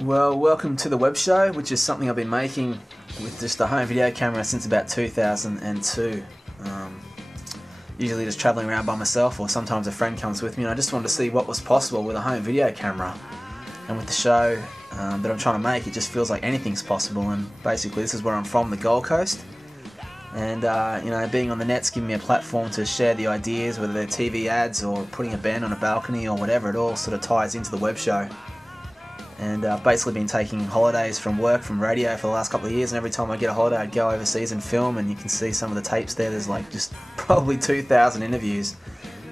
Well, welcome to the web show, which is something I've been making with just a home video camera since about 2002. Usually just travelling around by myself, or sometimes a friend comes with me, and I just wanted to see what was possible with a home video camera. And with the show that I'm trying to make, it just feels like anything's possible, and basically this is where I'm from, the Gold Coast. And being on the net's giving me a platform to share the ideas, whether they're TV ads or putting a band on a balcony or whatever. It all sort of ties into the web show. And I've basically been taking holidays from work, from radio for the last couple of years, and every time I get a holiday I'd go overseas and film, and you can see some of the tapes there. There's like just probably 2,000 interviews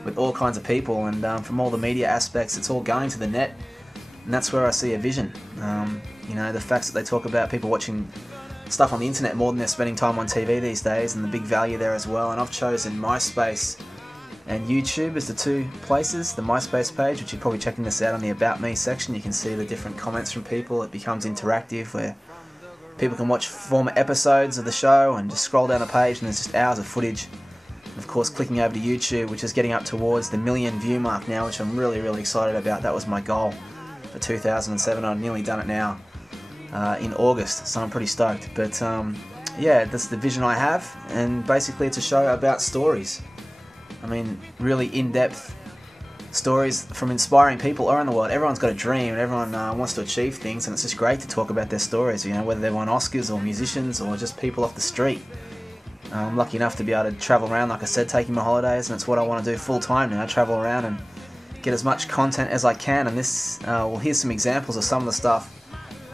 with all kinds of people, and from all the media aspects it's all going to the net, and that's where I see a vision. The facts that they talk about people watching stuff on the internet more than they're spending time on TV these days, and the big value there as well. And I've chosen MySpace and YouTube as the two places. The MySpace page, which you're probably checking this out on the About Me section, you can see the different comments from people. It becomes interactive where people can watch former episodes of the show and just scroll down the page and there's just hours of footage. And of course clicking over to YouTube, which is getting up towards the 1 million view mark now, which I'm really, really excited about. That was my goal for 2007. I've nearly done it now in August, so I'm pretty stoked. But yeah, that's the vision I have, and basically it's a show about stories. I mean, really in-depth stories from inspiring people around the world. Everyone's got a dream, and everyone wants to achieve things, and it's just great to talk about their stories, whether they've won Oscars or musicians or just people off the street. I'm lucky enough to be able to travel around, like I said, taking my holidays, and it's what I want to do full-time now, travel around and get as much content as I can. And this, here's some examples of some of the stuff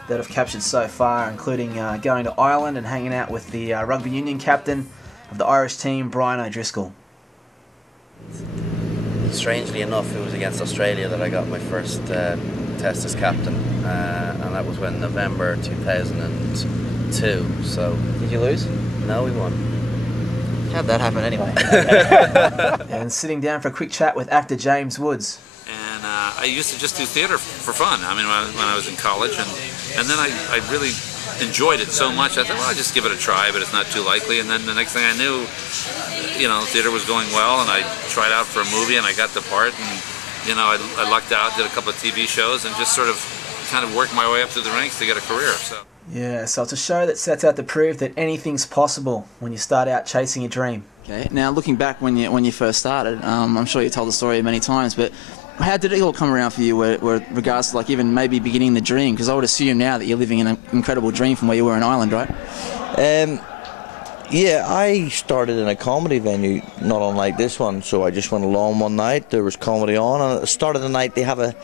that I've captured so far, including going to Ireland and hanging out with the rugby union captain of the Irish team, Brian O'Driscoll. Strangely enough, it was against Australia that I got my first test as captain, and that was when November 2002. So, did you lose? No, we won. How'd that happen anyway? And sitting down for a quick chat with actor James Woods. And I used to just do theatre for fun. I mean, when I was in college, and then I really enjoyed it so much. I thought, well, I'll just give it a try, but it's not too likely. And then the next thing I knew, theater was going well, and I tried out for a movie, and I got the part, and I lucked out, did a couple of TV shows, and just sort of kind of worked my way up through the ranks to get a career. Yeah, so it's a show that sets out to prove that anything's possible when you start out chasing a dream. Okay, now looking back when you first started, I'm sure you told the story many times, but how did it all come around for you, where regards to like even maybe beginning the dream? Because I would assume now that you're living in an incredible dream from where you were in Ireland, right? Yeah, I started in a comedy venue, not unlike this one, so I just went along one night, there was comedy on, and at the start of the night they have a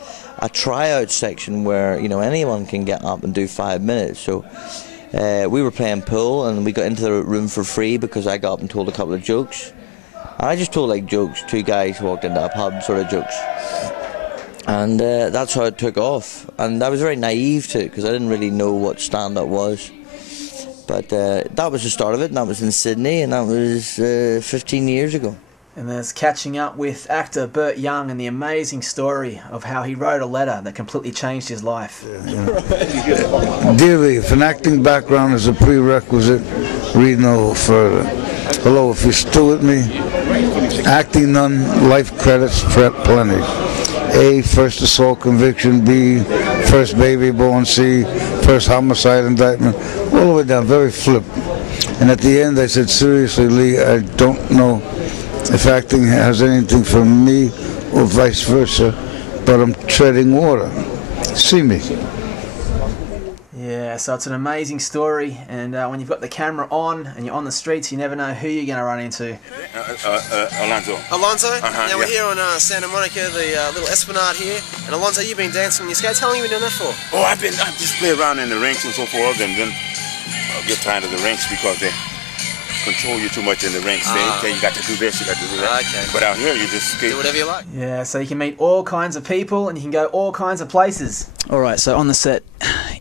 tryout section where, anyone can get up and do 5 minutes, so we were playing pool, and we got into the room for free because I got up and told a couple of jokes. And I just told like jokes, two guys walked into a pub sort of jokes. And that's how it took off, and I was very naive to it because I didn't really know what stand-up was. But that was the start of it, and that was in Sydney, and that was 15 years ago. And there's catching up with actor Burt Young and the amazing story of how he wrote a letter that completely changed his life. Dearly, if an acting background is a prerequisite, read no further. Hello, if you're still with me, acting none, life credits plenty. A, first assault conviction. B, first baby born. C, first homicide indictment. All the way down, very flip. And at the end I said, seriously, Lee, I don't know if acting has anything for me or vice versa, but I'm treading water. See me. Yeah, so it's an amazing story, and when you've got the camera on and you're on the streets, you never know who you're going to run into. Alonzo. Alonzo? Now we're here on Santa Monica, the little esplanade here, and Alonzo, you've been dancing on your skates. How long have you been doing that for? Oh, I just play around in the rinks and so forth, and then I'll get tired of the rinks because they control you too much in the rinks. They tell you got to do this, you got to do that. Okay. But out here, you just skate. Do whatever you like. Yeah, so you can meet all kinds of people and you can go all kinds of places. All right, so on the set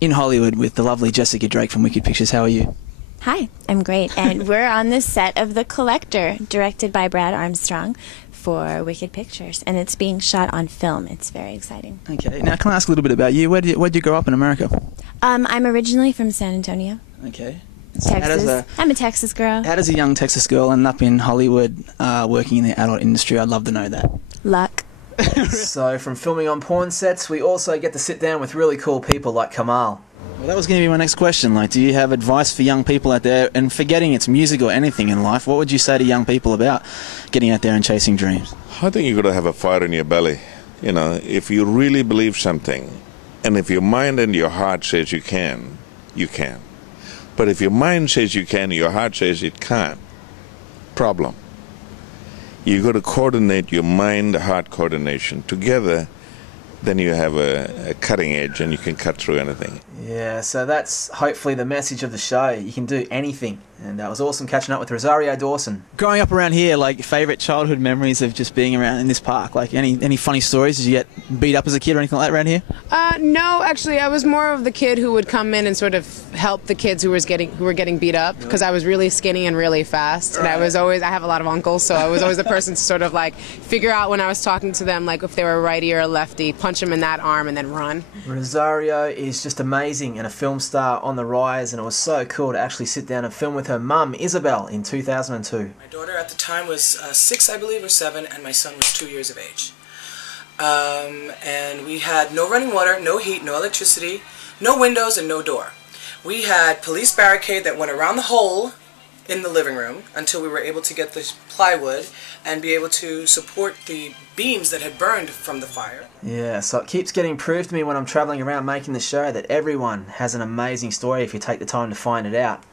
in Hollywood with the lovely Jessica Drake from Wicked Pictures. How are you? Hi, I'm great, and we're on the set of The Collector, directed by Brad Armstrong for Wicked Pictures, and it's being shot on film. It's very exciting. Okay, now can I ask a little bit about you? Where'd you grow up in America? I'm originally from San Antonio. Okay. Texas. I'm a Texas girl. How does a young Texas girl end up in Hollywood working in the adult industry? I'd love to know that. Luck. So from filming on porn sets, we also get to sit down with really cool people like Kamal. Well, that was going to be my next question. Like, do you have advice for young people out there, and forgetting it's music or anything in life, what would you say to young people about getting out there and chasing dreams? I think you've got to have a fire in your belly. You know, if you really believe something, and if your mind and your heart says you can, you can. But if your mind says you can and your heart says it can't, problem. You've got to coordinate your mind-heart coordination together. Then you have a cutting edge and you can cut through anything. Yeah, so that's hopefully the message of the show. You can do anything. And that was awesome catching up with Rosario Dawson. Growing up around here, like, favourite childhood memories of just being around in this park? Like, any funny stories? Did you get beat up as a kid or anything like that around here? No, actually, I was more of the kid who would come in and sort of help the kids who were getting beat up, because I was really skinny and really fast, and I have a lot of uncles, so I was always the person to sort of like figure out when I was talking to them, like if they were a righty or a lefty, punch them in that arm and then run. Rosario is just amazing and a film star on the rise, and it was so cool to actually sit down and film with her mum, Isabel, in 2002. My daughter at the time was 6, I believe, or 7, and my son was 2 years of age. And we had no running water, no heat, no electricity, no windows, and no door. We had police barricade that went around the hole in the living room until we were able to get the plywood and be able to support the beams that had burned from the fire. Yeah, so it keeps getting proved to me when I'm travelling around making the show that everyone has an amazing story if you take the time to find it out,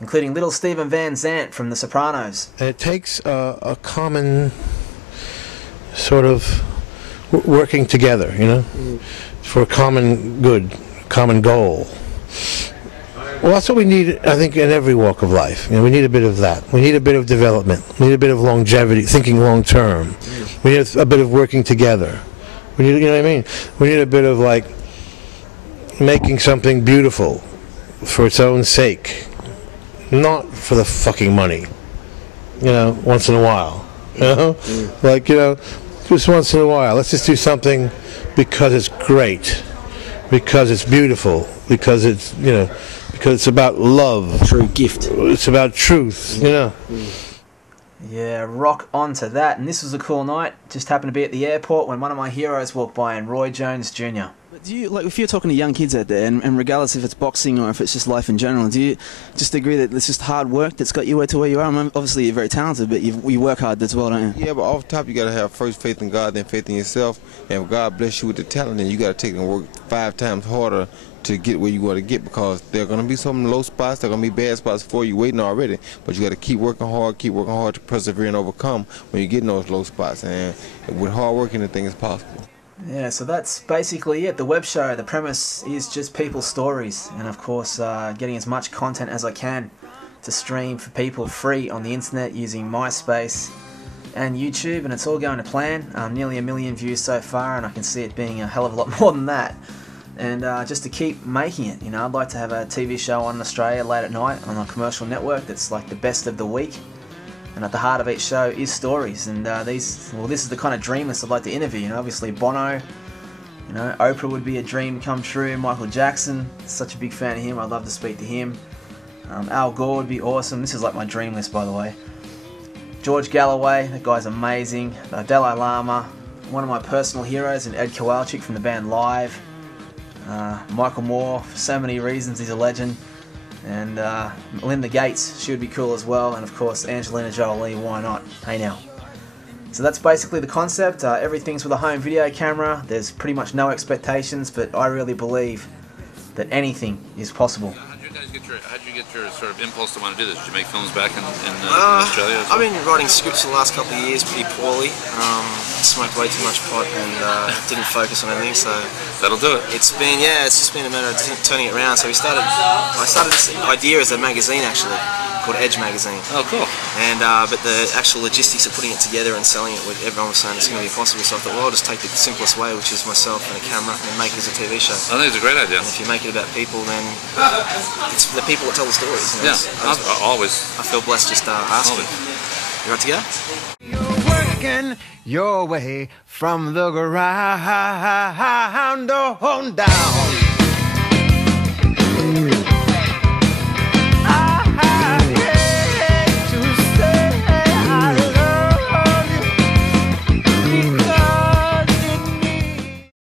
including little Stephen Van Zandt from The Sopranos. It takes a common sort of working together, you know, for a common good, common goal. Well, that's what we need, I think, in every walk of life. You know, we need a bit of that. We need a bit of development. We need a bit of longevity, thinking long term. We need a bit of working together. We need, you know what I mean? We need a bit of, like, making something beautiful for its own sake, not for the fucking money. You know, once in a while. You know, like, you know, just once in a while. Let's just do something because it's great, because it's beautiful, because it's, you know, because it's about love. True gift. It's about truth, you know. Yeah, rock on to that. And this was a cool night. Just happened to be at the airport when one of my heroes walked by, and Roy Jones Jr. Do you, like, if you're talking to young kids out there, and regardless if it's boxing or if it's just life in general, do you just agree that it's just hard work that's got you to where you are? I mean, obviously you're very talented, but you work hard as well, don't you? Yeah, but off the top, you got to have first faith in God, then faith in yourself. And if God bless you with the talent, then you got to take and work 5 times harder to get where you want to get, because there are going to be some low spots, there are going to be bad spots for you waiting already, but you got to keep working hard to persevere and overcome when you get in those low spots, and with hard work, anything is possible. Yeah, so that's basically it. The web show, the premise is just people's stories, and of course getting as much content as I can to stream for people free on the internet using MySpace and YouTube, and it's all going to plan. Nearly 1 million views so far, and I can see it being a hell of a lot more than that. And just to keep making it, you know, I'd like to have a TV show on in Australia late at night on a commercial network that's like the best of the week. And at the heart of each show is stories. And this is the kind of dream list I'd like to interview. You know, obviously Bono, you know, Oprah would be a dream come true. Michael Jackson, such a big fan of him. I'd love to speak to him. Al Gore would be awesome. This is like my dream list, by the way. George Galloway, that guy's amazing. Dalai Lama, one of my personal heroes, and Ed Kowalczyk from the band Live. Michael Moore, for so many reasons, he's a legend. And Melinda Gates, she would be cool as well. And of course, Angelina Jolie, why not? Hey now. So that's basically the concept. Everything's with a home video camera. There's pretty much no expectations, but I really believe that anything is possible. How did you get your sort of impulse to want to do this? Did you make films back in Australia? I've been writing scripts for the last couple of years pretty poorly. Smoked way too much pot and didn't focus on anything, so that'll do it. It's just been a matter of turning it around. So I started this idea as a magazine actually, called Edge Magazine. Oh, cool. And but the actual logistics of putting it together and selling it, everyone was saying it's going to be impossible. So I thought, well, I'll just take the simplest way, which is myself and a camera, and make it as a TV show. I think it's a great idea. And if you make it about people, then it's the people that tell the stories. You know? Yeah, always. I feel blessed just asking. You right to go? You're working your way from the ground on down.